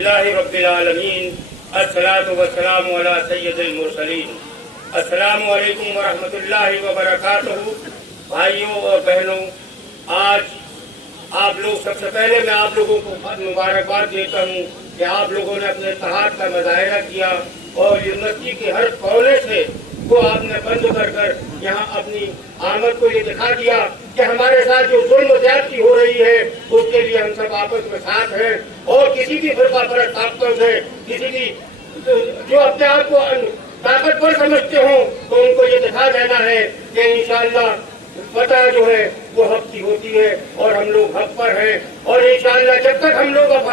اللہ رب العالمین الصلاۃ والسلام علی سید المرسلین۔ السلام علیکم ورحمۃ اللہ وبرکاتہ۔ بھائیوں اور بہنوں، آج آپ لوگ سب سے پہلے میں آپ لوگوں کو بہت مبارکباد دیتا ہوں کہ آپ لوگوں نے اپنے اتحاد کا مظاہرہ کیا اور یونیورسٹی کے ہر کونے سے وہ آپ نے بند کر کر یہاں اپنی آمد کو یہ دکھا دیا کہ ہمارے ساتھ جو ظلم و زیادتی ہو رہی ہے اس کے لیے ہم سب آپس میں ساتھ ہیں، اور کسی بھی فرقہ پرست طاقتوں سے کسی بھی جو اپنے آپ کو طاقتور سمجھتے ہوں تو ان کو یہ دکھا دینا ہے کہ انشاءاللہ فتح جو ہے وہ حق کی ہوتی ہے اور ہم لوگ حق پر ہیں، اور انشاءاللہ جب تک ہم لوگ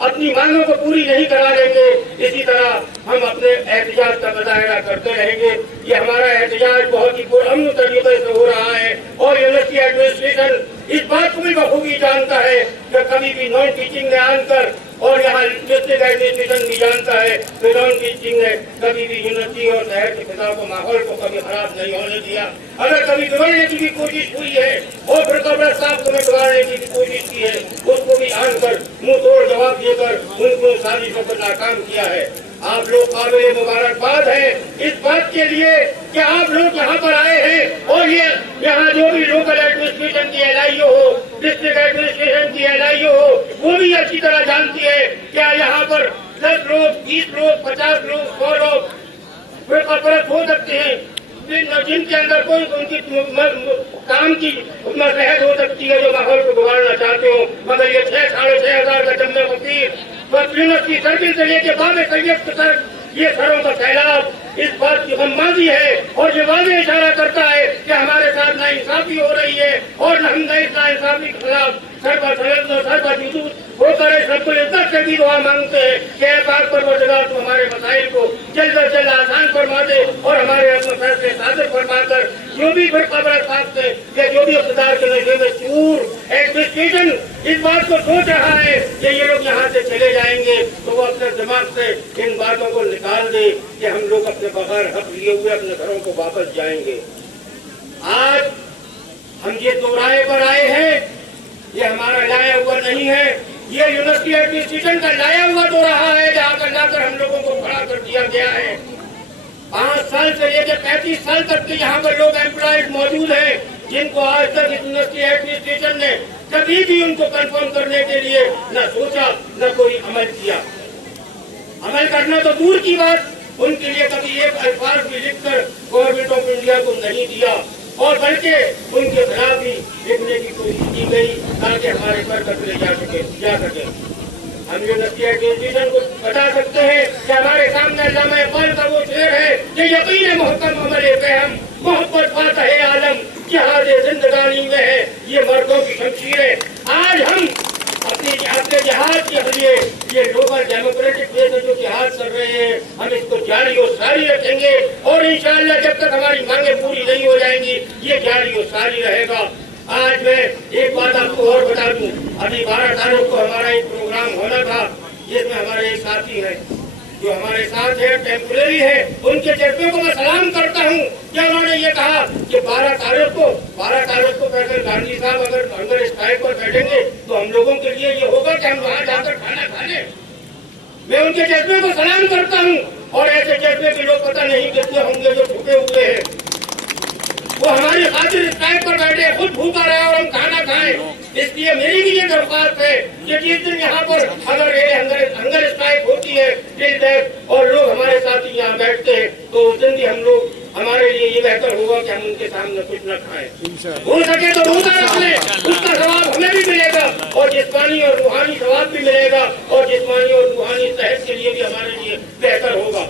اپنی مانگوں کو پوری نہیں کرا لیں گے اسی طرح ہم اپنے احتجاج کا مظاہرہ کرتے رہیں گے۔ یہ ہمارا احتجاج بہت ہی پرامن طریقے سے ہو رہا ہے، اور یونیورسٹی ایڈمنسٹریشن اس بات کو بھی بخوبی جانتا ہے کہ کبھی بھی نان ٹیچنگ نے آن کر، اور یہاں ڈسٹرکٹ ایڈمنسٹریشن بھی جانتا ہے کہ نان ٹیچنگ نے کبھی بھی یونیورسٹی اور شہر کے فضا کو ماحول کو کبھی خراب نہیں ہونے دیا۔ اگر کبھی بگڑنے کی بھی کوشش ہوئی ہے اور پھر قبر صاحب کو بگاڑنے کی بھی کوشش کی ہے اس کو بھی آن کر منہ توڑ جواب دے کر ان کو سازشوں کو ناکام کیا ہے۔ آپ لوگ قابل مبارکباد ہیں اس بات کے لیے کہ آپ لوگ یہاں پر آئے ہیں، اور یہ یہاں جو بھی لوکل ایڈمنسٹریشن کی اہلائیوں ہو، ڈسٹرکٹ ایڈمنسٹریشن کی اہلائیوں ہو، وہ بھی اچھی طرح جانتی ہے کیا یہاں پر 10 لوگ 20 لوگ 50 لوگ 100 لوگ فرقہ پرست ہو سکتے ہیں، جن کے اندر کوئی ان کی کام کی مصلحت ہو سکتی ہے جو ماحول کو بگاڑنا چاہتے ہو، مگر یہ 6,500 کا جمع وقیر یونیورسٹی سرکل سے لے کے باب سید تک یہ سروں کا سیلاب اس بات کی غمازی ہے، اور یہ واضح اشارہ کرتا ہے کہ ہمارے ساتھ ناانصافی ہو رہی ہے، اور ہم ناانصافی کے خلاف سر پر جدود ہو کر سب کو عزت سے بھی دعا مانگتے ہیں کہ اے پاک پروردگار تو ہمارے مسائل کو جلد از جلد آسان فرما دے، اور ہمارے اپنے فیصلے صادر فرما کر جو بھی فرقہ پرست طاقت ہے یا جو بھی اقتدار کے نشے میں شعور ایڈمنسٹریشن اس بات کو سوچ رہا ہے کہ یہ لوگ یہاں سے چلے جائیں گے تو وہ اپنے دماغ سے ان باتوں کو نکال دے کہ ہم لوگ اپنے بغیر حق لیے ہوئے اپنے گھروں کو واپس جائیں گے۔ آج ہم یہ دوراہے پر آئے ہیں، یہ ہمارا لایا ہوا نہیں ہے، یہ یونیورسٹی ایڈمنسٹریشن کا لایا ہوا دو رہا ہے جہاں لا کر ہم لوگوں کو کھڑا کر دیا گیا ہے۔ 5 سال سے لے کے 35 سال تک کے یہاں پر لوگ امپلائڈ موجود ہیں جن کو آج تک یونیورسٹی ایڈمنسٹریشن نے کبھی بھی ان کو کنفرم کرنے کے لیے نہ سوچا نہ کوئی عمل کیا۔ عمل کرنا تو دور کی بات، ان کے لیے کبھی ایک الفاظ بھی لکھ کر گورنمنٹ آف انڈیا کو نہیں دیا، اور بلکہ ان کے خلاف بھی لکھنے کی کوشش کی گئی تاکہ ہمارے پر قتل جا سکے۔ ہم یونیورسٹی ایڈمنسٹریشن کو بتا سکتے ہیں کہ ہمارے سامنے علامہ اقبال کا وہ شعر ہے کہ یقین محکم عمل فہم محبت فاتح عالم جہاد زندگانی میں ہے یہ مردوں کی شمشیریں۔ آج ہم اپنے جہاد کے لیے یہ گلوبل ڈیموکریٹک وے سے جو جہاد کر رہے ہیں ہم اس کو جاری و ساری رکھیں گے، اور انشاءاللہ جب تک ہماری مانگیں پوری نہیں ہو جائیں گی یہ جاری و ساری رہے گا۔ آج میں ایک بات آپ کو اور بتا دوں، ابھی 12 تاریخ کو ہمارا ایک پروگرام ہونا تھا جس میں ہمارے ایک ساتھی ہیں جو ہمارے ساتھ ہے ٹیمپریری ہے، ان کے جذبے کو میں سلام کرتا ہوں کہ انہوں نے یہ کہا کہ 12 تاریخ کو بیٹھے گاندھی صاحب اگر ہنگر اسٹرائک پر بیٹھیں گے تو ہم لوگوں کے لیے یہ ہوگا کہ ہم وہاں جا کر کھانا کھا لیں۔ میں ان کے جذبے کو سلام کرتا ہوں، اور ایسے جذبے کے لوگ پتہ نہیں کتنے ہوں گے جو چھپے ہوئے ہیں، وہ ہماری خاطر اسٹرائک پر بیٹھے خود بھوکا رہے اور ہم کھانا کھائیں۔ اس لیے میری بھی یہ درخواست ہے کہ جس دن یہاں پر اگر ہنگر اسٹرائک ہوتی ہے دل دیکھ اور لوگ ہمارے ساتھ یہاں بیٹھتے ہیں تو اس دن بھی ہم لوگ ہمارے لیے یہ بہتر ہوگا کہ ہم ان کے سامنے کچھ نہ کھائیں، ہو سکے تو روزہ رکھ لیں، اس کا ثواب ہمیں بھی ملے گا اور جسمانی اور روحانی ثواب بھی ملے گا، اور جسمانی اور روحانی صحت کے لیے بھی ہمارے لیے بہتر ہوگا۔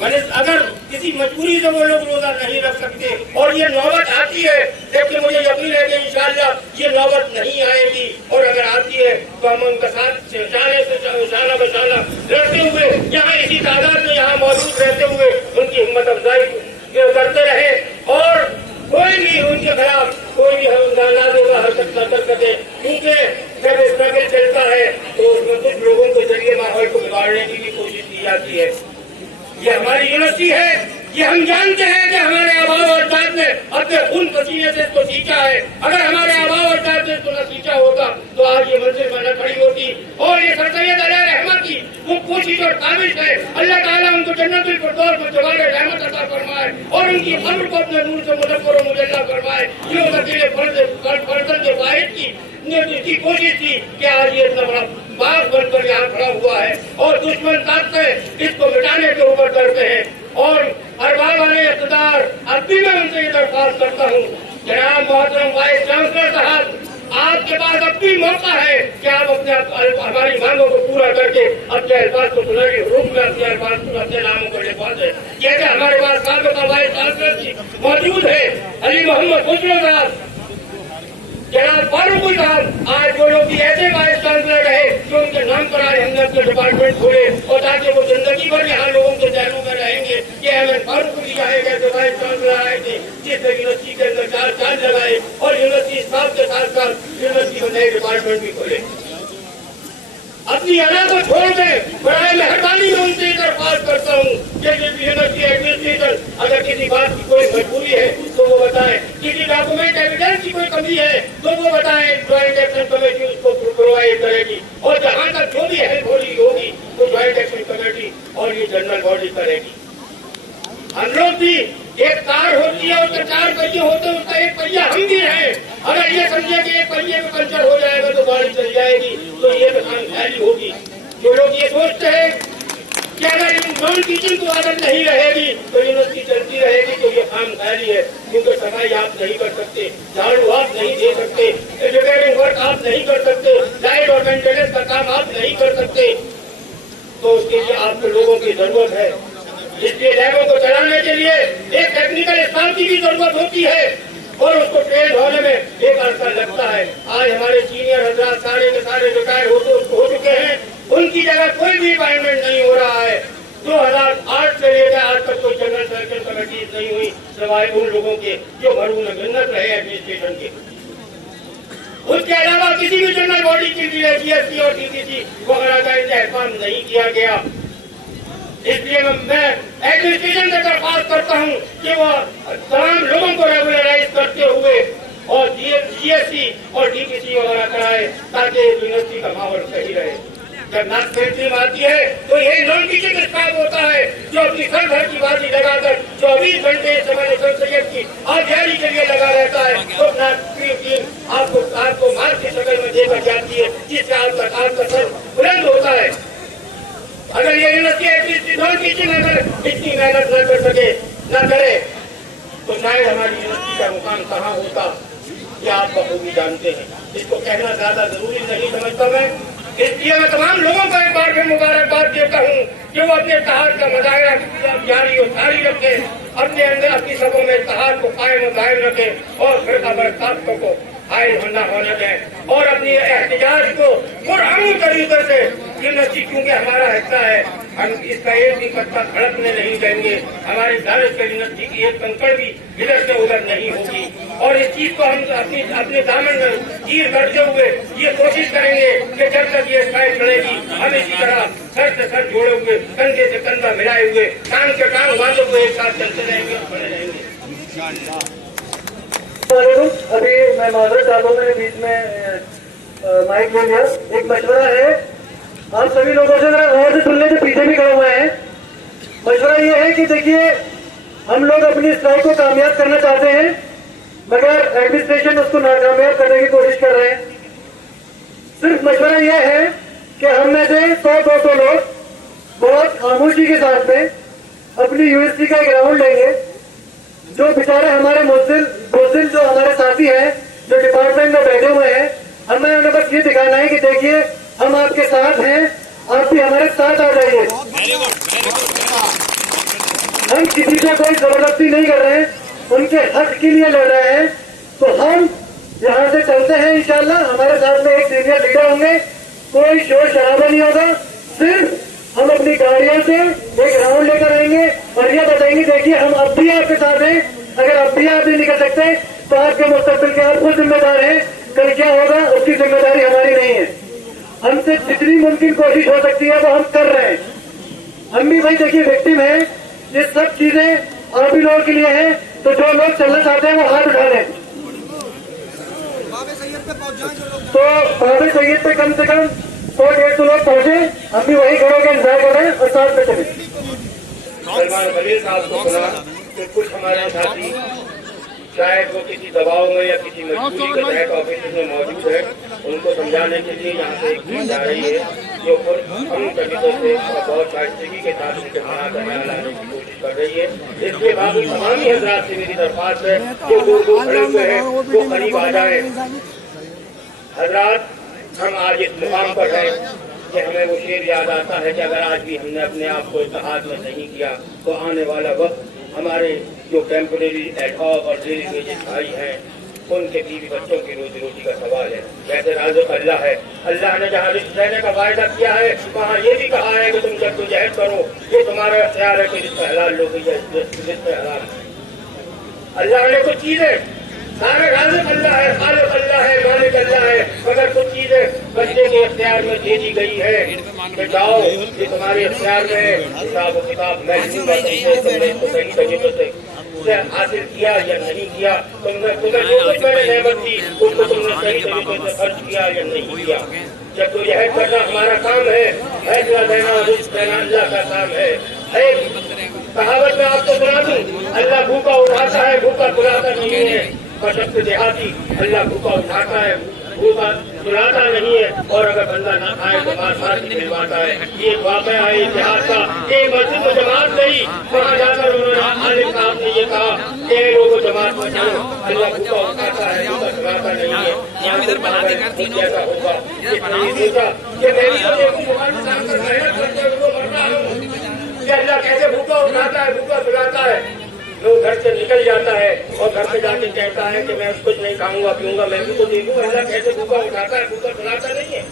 اگر کسی مجبوری سے وہ لوگ روزہ نہیں رکھ سکتے اور یہ نوبت آتی ہے، لیکن مجھے یقین ہے کہ انشاءاللہ یہ نوبت نہیں آئے گی، اور اگر آتی ہے تو ہم ان کا ساتھ شانہ بشانہ لڑتے ہوئے یہاں اسی تعداد میں یہاں موجود رہتے ہوئے ان کی ہمت افزائی کرتے رہے، اور کوئی بھی ان کے خلاف کوئی بھی نازیبا حرکت نہ کر سکے، کیونکہ جب اسٹرگل چلتا ہے تو اس میں کچھ لوگوں کے ذریعے ماحول کو بگاڑنے کی بھی کوشش کی جاتی ہے۔ یہ ہماری یونیورسٹی ہے، یہ ہم جانتے ہیں کہ ہمارے آباء و اجداد نے اپنے خون پسینے سے اس کو سینچا ہے، اگر ہمارے آباء و اجداد نے اس کو نہ سینچا ہوتا تو آج یہ منزل میں نہ کھڑی ہوتی، اور یہ سر سید علیہ رحمہ کی कोशिश और काबिश है। अल्लाह ताला उनको जन्नतुल फिरदौस में जवार रहमत अता फरमाए और उनकी कब्र को अपने नूर से मुनव्वर और मुजल्ला फरमाए। ये उस अकेले फर्जंद वाहिद की कोशिश थी कि आज ये इतना बड़ा बाग बनकर यहाँ खड़ा हुआ है और दुश्मन ताकतें इसको मिटाने के ऊपर करते हैं। और अरबाब वाले इक़्तिदार, अब भी मैं उनसे ये दरख्वास्त करता हूँ, जनाब मोहतरम वाइस चांसलर साहब, आपके पास अब भी मौका है कि आप अपने हमारी मांगों को पूरा करके अपने अल्फाज को सुनहरी रूप में अपने अल्फाज को अपने नामों को लिखवा दें। जैसे हमारे पास साबिक़ वाइस चांसलर जी मौजूद है, अली मोहम्मद खुसरो साहब, जनाब फारूकी साहब, आज वो लोग भी ऐसे वाइस चांसलर रहे जो उनके नाम पर आए हमने अपने डिपार्टमेंट खोले और ताकि वो जिंदगी भर यहाँ लोगों के जहनों में रहेंगे कि अहमद फारूक जी आए गए तो वाइस चांसलर आए थे, जिसने यूनिवर्सिटी के अंदर 4 साल लगाए और यूनिवर्सिटी स्टाफ के साथ साथ यूनिवर्सिटी में नए डिपार्टमेंट भी खोले। अपनी अदा को छोड़ दें, बड़ाए मेहरबानी में उनसे दरख्वास्त करता हूँ कि यूनिवर्सिटी एडमिनिस्ट्रेटर अगर किसी बात की कोई मजबूरी है तो वो बताए, किसी डॉक्यूमेंट एविडेंस की कोई कमी है तो वो बताए, ज्वाइंट एक्शन कमेटी उसको प्रोवाइड करेगी और जहाँ तक जो भी हेल्प हो रही होगी वो ज्वाइंट एक्शन कमेटी और ये जनरल बॉडी करेगी। हम लोग भी एक कार होती है, उसके 4 पहिए होते हैं, उसका एक पहिया हम भी हैं। अगर ये समझे कि एक पहिए में पंचर हो जाएगा तो गाड़ी चल जाएगी तो ये तो खामख्याली होगी। जो लोग ये सोचते हैं कि अगर नॉन टीचिंग को आदत नहीं रहेगी तो यूनिवर्सिटी चलती रहेगी तो ये खामख्याली है, क्योंकि सफाई आप नहीं कर सकते, झाड़ू आप नहीं दे सकते, एजुकेटिंग वर्क आप नहीं कर सकते, लाइट और मेंटेनेंस का काम आप नहीं कर सकते, तो उसके लिए आपको लोगों की जरूरत है। इसलिए लैबों को चलाने के लिए एक टेक्निकल स्टाफ की भी जरूरत होती है और उसको ट्रेन होने में एक अर्सा लगता है। आज हमारे सीनियर हजरात सारे के सारे रिटायर हो चुके हैं, उनकी जगह कोई भी अपॉइंटमेंट नहीं हो रहा है। 2008 से लेकर आज तक कोई जनरल सर्कल कमेटी नहीं हुई सिवाय उन लोगों के जो भरू में मिन्नत रहे एडमिनिस्ट्रेशन के। उसके अलावा किसी भी जनरल बॉडी के लिए जीएसटी और टीटीसी वगैरह का इंतजाम नहीं किया गया। इसलिए मैं एडमिनिस्ट्रेशन से दरख्वास्त करता हूँ कि वो तमाम लोगों को रेगुलराइज करते हुए और जीएसटी और डीपीसी वगैरह कराए ताकि यूनिवर्सिटी का माहौल सही रहे। जब नाक पेंटिंग आती है तो यही नॉन टीचिंग स्टाफ होता है जो अपनी सर भर की बाजी लगाकर 24 घंटे समय सर सैयद की आजादी के लिए लगा रहता है, तो नाक पेंटिंग आपको मार की शक्ल में देकर जाती है, जिससे आपका सर बुलंद होता है। अगर ये यूनिवर्सिटी नॉन टीचिंग अगर इतनी मेहनत न कर सके, न करे, तो शायद हमारी यूनिवर्सिटी का मुकाम कहाँ होता ये आप बखूबी जानते हैं। इसको कहना ज्यादा जरूरी नहीं समझता मैं। इसलिए मैं तमाम लोगों को एक बार फिर मुबारकबाद देता हूँ कि वो अपने इत्तेहाद का मुजाहिरा जारी और जारी रखें, अपने अंदर अपनी सबों में इत्तेहाद को कायम और दायम रखें और फिरका बरसातों को आयल होना होने दें और अपनी एहतजाज को पुरअमन तरीके से यूनिवर्सिटी क्योंकि हमारा हिस्सा है, हम इसका एक भी पत्ता खड़कने नहीं देंगे। हमारी दानिश के यूनिवर्सिटी की एक कंकड़ भी इधर से उधर नहीं होगी और इस चीज को हम अपने दामन में चीर करते हुए ये कोशिश करेंगे कि जब तक ये स्ट्राइक चलेगी हम इसी तरह सर से सर जोड़े हुए, कंधे से कंधा मिलाए हुए, टांग से टांग बांधे हुए एक साथ चलते रहेंगे और खड़े रहेंगे। अभी मैं माजरत चाहता हूँ, मेरे बीच में माइक ले लिया। एक मशवरा है आप सभी लोगों से, जरा गौर से सुनने से पीछे भी खड़े हुए हैं। मशवरा ये है कि देखिए हम लोग अपनी स्ट्राइक को कामयाब करना चाहते हैं मगर एडमिनिस्ट्रेशन उसको नाकामयाब करने की कोशिश कर रहे हैं। सिर्फ मशवरा ये है कि हम में से 100-200 लोग बहुत खामोशी के साथ में अपनी यूनिवर्सिटी का ग्राउंड लेंगे। जो बेचारे हमारे मुस्लिम जो हमारे साथी हैं जो डिपार्टमेंट में बैठे हुए हैं, हमें उन्हें बस ये दिखाना है कि देखिए हम आपके साथ हैं, आप भी हमारे साथ आ जाइए। हम किसी से कोई जबरदस्ती नहीं कर रहे हैं, उनके हक के लिए लड़ रहे हैं। तो हम यहाँ से चलते हैं इंशाल्लाह। हमारे साथ में एक सीनियर लीडर होंगे, कोई शोर शराबा नहीं होगा, सिर्फ हम अपनी गाड़ियों से एक राउंड लेकर आएंगे और ये बताएंगे देखिए हम अब भी आपके साथ हैं। अगर अब भी आप नहीं निकल सकते तो आपके मुस्तकबिल के आप खुद जिम्मेदार हैं, कल क्या होगा उसकी जिम्मेदारी हमारी नहीं है। हमसे जितनी मुमकिन कोशिश हो सकती है वो हम कर रहे हैं। हम भी भाई देखिए विक्टिम है, ये सब चीजें आप ही लोगों के लिए है। तो जो लोग चलना चाहते हैं वो हाथ उठा लें। तो बाबे सैयद पे कम से कम 1:30 तो लोग पहुंचे, हम भी वही खड़े होकर इंतजार कर रहे हैं और साथ में चले। सलमान खलील साहब को सुना कि कुछ हमारे साथी शायद वो किसी दबाव में या किसी मजबूरी के तहत ऑफिस में मौजूद है, उनको समझाने के लिए यहाँ से एक टीम जा रही है जो हम तरीकों से बहुत शाइस्तगी के साथ उनके मना करने लाने की कोशिश कर रही है। इसके बाद तमाम ही हजरात से मेरी दरख्वास्त है कि जो खड़े हुए हैं वो करीब आ जाए। हजरात, हम आज इस मुकाम पर हैं कि हमें वो शेर याद आता है कि अगर आज भी हमने अपने आप को इत्तेहाद में नहीं किया तो आने वाला वक्त हमारे जो टेम्परेरी एडहॉक और डेली वेजेस भाई हैं उनके बीवी बच्चों की रोजी रोटी का सवाल है। वैसे राज़िक़ अल्लाह है, अल्लाह ने जहाँ रिज़्क़ देने का वायदा किया है वहाँ ये भी कहा है कि तुम जद्दोजहद करो, ये तुम्हारा इख्तियार है कि रिज़्क़ हलाल लो या रिज़्क़ हराम। अल्लाह ने कुछ चीजें सारे राज़िक़ अल्लाह है, खालिक़ अल्लाह है, मालिक अल्लाह है, मगर कुछ चीजें बंदे के इख्तियार में दे दी गई है कि जाओ ये तुम्हारे इख्तियार में है, हिसाब व किताब मैं दूंगा तुमने इसको सही तरीके से हासिल किया या नहीं किया, तुम्हें जो कुछ मैंने नेमत दी उसको तुमने सही तरीके से खर्च किया या नहीं किया। जब तो यह करना हमारा काम है, फैसला देना रिज़्क़ देना अल्लाह का काम है। कहावत में आपको सुना दूं, अल्लाह भूखा उठाता है, भूखा सुलाता नहीं है। बशर्त देहाती, अल्लाह भूखा उठाता है, भूखा सुलाता नहीं है, और अगर बंदा ना खाए तो मार मार के खिलवाता है। ये वाक़या है इतिहास का। एक मस्जिद में जमात गई, वहाँ जाकर उन्होंने आलिम साहब ने ये कहा कि लोगों जमात में जाओ, अल्लाह भूखा उठाता है, भूखा सुलाता नहीं है। यहाँ पर कैसा होगा ये नहीं सोचा कि मैं भी तो देखूं मोबाइल काम कर मेहनत करते हुए मर रहा हूँ कि अल्लाह कैसे भूखा उठाता है, भूखा सुलाता है। लोग घर से निकल जाता है और घर पे जाके कहता है कि मैं कुछ नहीं खाऊंगा पीऊंगा, मैं भी तो देखूं अल्लाह कैसे भूखा उठाता है, भूखा सुलाता नहीं है।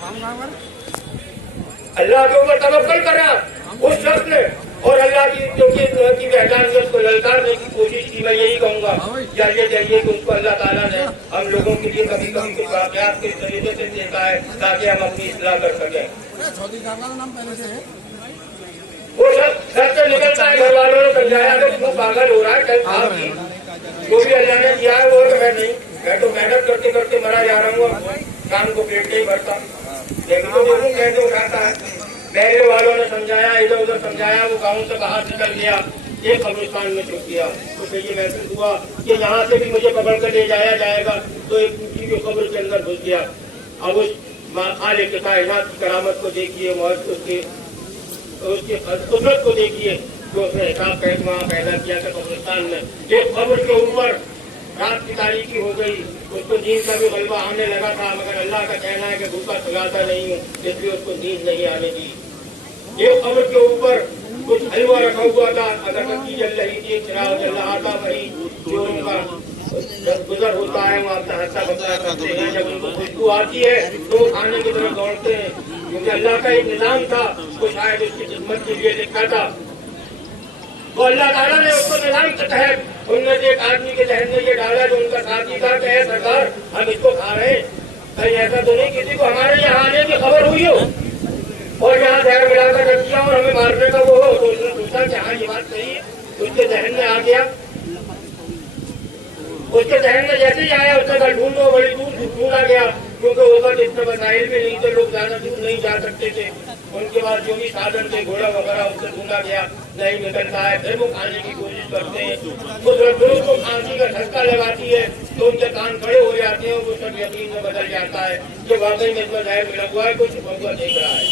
अल्लाह के ऊपर तवक्कुल करा उस शख्स ने, और अल्लाह की क्योंकि वहदानियत को ललकारने की कोशिश की। मैं यही कहूंगा चाहिए कि उनको अल्लाह ताला ने हम लोगों के लिए कभी कभी कुछ वाक़यात के तरीके से देता है ताकि हम अपनी इस्लाह कर सकें। वो सब घर से निकलता है, घर वालों ने समझाया कि तू पागल हो रहा है, कल खा भी जो भी अल्लाह ने दिया है वो तो मैं नहीं, मैं तो मेहनत करते करते मरा जा रहा हूँ, काम को पेट नहीं भरता, लेकिन तो देखूँ कैसे उठाता है। मेरे वालों ने समझाया, इधर उधर समझाया, वो गाँव से बाहर निकल गया, एक कब्रिस्तान में छुप गया। तो ये महसूस हुआ कि यहाँ से भी मुझे पकड़ कर ले जाया जाएगा, तो एक ऊँची की कब्र के अंदर घुस गया। अब उस खालिक़ के कायनात की करामत को देखिए, उसकी कुदरत को देखिए, जो उसने हिसाब वहाँ पैदा किया था कब्रिस्तान में। एक कब्र के ऊपर रात की तारीखी हो गई, उसको नींद का भी गलबा आने लगा था, मगर अल्लाह का कहना है कि भूखा सुलाता नहीं हूँ, इसलिए उसको नींद नहीं आने दी। एक कब्र के ऊपर कुछ हलवा रखा हुआ था, अगरबत्ती जल रही थी, चिराग जल रहा था, वही चोरों का गुजर होता है, वो अपना हंसा बसा करते हैं। जब उनको खुशबू आती है तो वो खाने की तरफ दौड़ते हैं, क्योंकि अल्लाह का एक निजाम था, वो शायद उसकी खिदमत के लिए लिखा था। तो अल्लाह ताला ने उसको निजाम के तहत उनमें से एक आदमी के जहन में ये डाला जो उनका साथी था कि सरकार हम इसको खा रहे हैं, कहीं ऐसा तो नहीं किसी को हमारे यहाँ आने की खबर हुई हो और यहाँ जहर मिलाकर रख दिया और हमें मारने का वो हो। तो उसने पूछा कि हाँ ये बात सही है। उसके जहन में आ गया, उसके जहन में जैसे ही आया उसने कहा ढूंढो, बड़ी दूर ढूंढा गया, क्योंकि उधर इतने वसाइल भी नहीं थे, लोग ज्यादा दूर नहीं जा सकते थे। उनके पास जो भी साधन थे, घोड़ा वगैरह, उससे ढूंढा गया, नहीं निकलता है। फिर वो खाने की कोशिश करते हैं, फिर उसको फांसी का धक्का लगाती है तो उनके कान खड़े हो जाते हैं, वो सब यकीन में बदल जाता है कि वाकई में इसमें जहर मिला हुआ है, कुछ हुआ देख रहा है।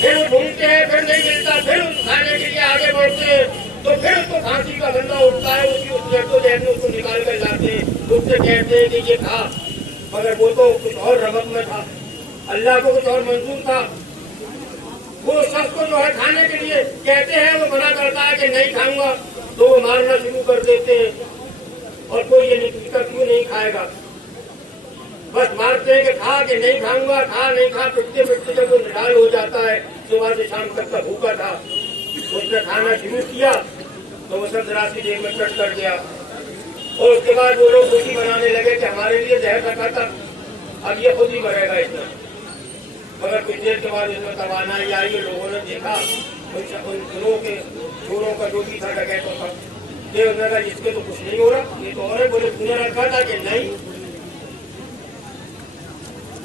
फिर वो ढूंढते हैं, फिर नहीं मिलता, फिर खाने के लिए आगे बढ़ते हैं, तो फिर उसको फांसी का बंदा उठता है, उसकी उस जद्दोजहद में उसको निकाल कर लाते हैं, उससे कहते हैं कि ये था, मगर वो तो कुछ और रमक में था, अल्लाह को कुछ और मंजूर था। वो शख्स को जो है खाने के लिए कहते हैं, वो मना करता है कि नहीं खाऊंगा, तो वो मारना शुरू कर देते हैं, और कोई ये नहीं पूछता क्यों नहीं खाएगा, बस मारते हैं कि खा के नहीं खाऊंगा, खा नहीं खा, पिटते पिटते जब वो निकाल हो जाता है, सुबह से शाम तक का भूखा था, उसने खाना शुरू किया तो वो सब जरा सी देर में कट कर गया। और उसके बाद वो लोग खुशी मनाने लगे कि हमारे लिए जहर रखा था, अब ये खुद ही मरेगा इतना। मगर कुछ देर के बाद इसमें तवानाई आई, लोगों ने देखा उन चोरों का जो भी था डकैतों का, ये उसने कहा इसके तो कुछ नहीं हो रहा, ये तो और है। बोले तूने रखा था कि नहीं,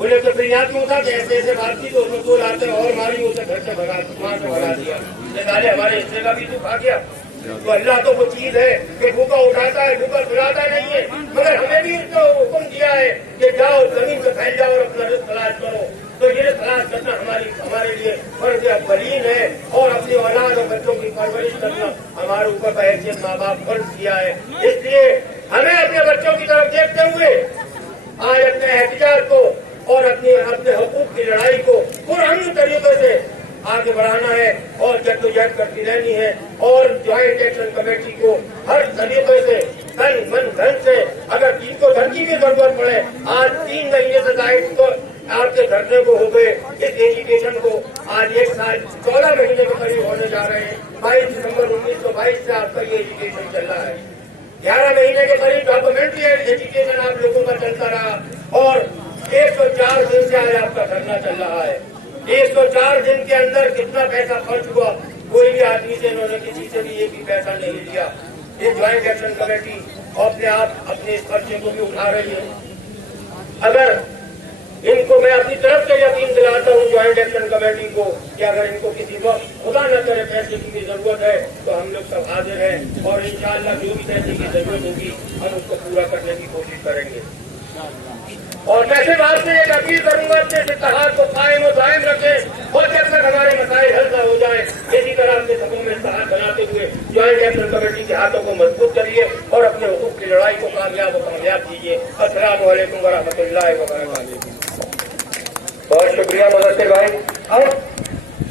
बोले तो फिर यहाँ क्यों था कि ऐसे ऐसे बात की, तो उसमें दो लाते और मारी, उसे घर से भगा, वहां से भगा दिया। ये साले हमारे हिस्से का भी तो खा गया। तो अल्लाह तो वो चीज है कि भूखा उठाता है, भूखा सुलाता नहीं है, मगर हमें भी उसको हुक्म दिया है कि जाओ जमीन पे फैल जाओ और अपना रिस्क तलाश करो। तो ये तलाश करना हमारे लिए फर्ज अव्वलीन है, और अपनी औलाद और बच्चों की परवरिश करना हमारे ऊपर बहैसियत माँ बाप फर्ज किया है। इसलिए हमें अपने बच्चों की तरफ देखते हुए आज अपने एहतियात को और अपने हकूक की लड़ाई को पुरानी तरीके से आगे बढ़ाना है और जद्दोजहद करती रहनी है। और ज्वाइंट एक्शन कमेटी को हर तरीके से तन मन धन से, अगर इनको धन की भी जरूरत पड़े, आज 3 महीने से जाहिर तो आपके धरने को हो गए। इस एजुकेशन को आज 1 साल 14 महीने के करीब होने जा रहे हैं। 22 दिसंबर 1922 से आपका ये एजुकेशन चल रहा है। 11 महीने के करीब डॉक्यूमेंट्री एजुकेशन आप लोगों का चलता रहा, और 104 दिन से आज आपका धरना चल रहा है। 104 दिन के अंदर कितना पैसा खर्च हुआ, कोई भी आदमी से इन्होंने किसी से भी एक भी पैसा नहीं लिया। ये ज्वाइंट एक्शन कमेटी अपने आप अपने इस खर्चे को भी उठा रही है। अगर इनको मैं अपनी तरफ से यकीन दिलाता हूँ ज्वाइंट एक्शन कमेटी को कि अगर इनको किसी वक्त खुदा न करे पैसे की भी जरूरत है तो हम लोग सब हाजिर हैं, और इंशाअल्लाह जो भी पैसे की जरूरत होगी हम उसको पूरा करने की कोशिश करेंगे। और मैं सिर्फ आपसे एक अपील करूंगा कि इत्तेहाद को कायम और दायम रखें, और जब तक हमारे मसाइल हल न हो जाए इसी तरह अपने सबों में इत्तेहाद बनाते हुए ज्वाइंट एक्शन कमेटी के हाथों को मजबूत करिए और अपने हुकूक की लड़ाई को कामयाब कीजिए। अस्सलामु अलैकुम व रहमतुल्लाहि व बरकातहू। बहुत शुक्रिया मुदस्सिर भाई। अब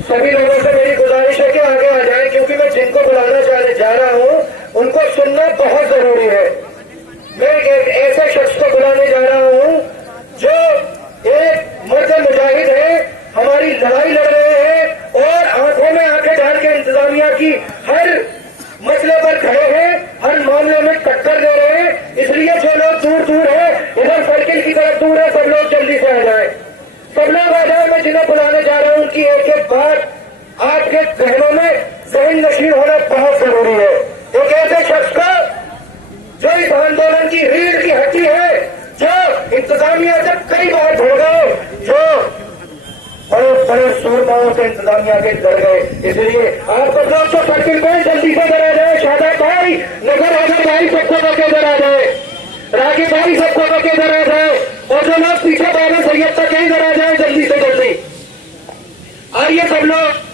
सभी लोगों से मेरी गुजारिश है कि आगे आ जाए, क्योंकि मैं जिनको बुलाना जा रहा हूँ उनको सुनना बहुत जरूरी है। मैं एक ऐसे शख्स को बुलाने जा रहा हूँ जो एक मर्द मुजाहिद है, हमारी लड़ाई लड़ रहे हैं और आंखों में आंखें डाल के इंतजामिया की हर मसले पर खड़े हैं, हर मामले में टक्कर दे रहे हैं। इसलिए जो लोग दूर दूर है, इधर सर्किल की तरफ दूर है, सब लोग जल्दी से आ जाए, सब लोग आ जाए। मैं जिन्हें बुलाने जा रहा हूँ उनकी एक एक बात आपके जहनों में ज़हन नशीन होना बहुत जरूरी है। एक ऐसे शख्स का जो इस आंदोलन की रीढ़ की हड्डी है, जो इंतजामिया से कई बार ढल गए, जो बड़े बड़े सूरमाओं से इंतजामिया के डर गए। इसलिए आप सब लोग तो सर्किल पे जल्दी से इधर आ जाए। शादा भाई, नगर आगर भाई, सबको रोके इधर आ जाए। रागी भाई, सबको रोके इधर आ जाए। और जो लोग पीछे बाबा सैयद तक इधर आ जाए जल्दी से जल्दी। आइए सब लोग।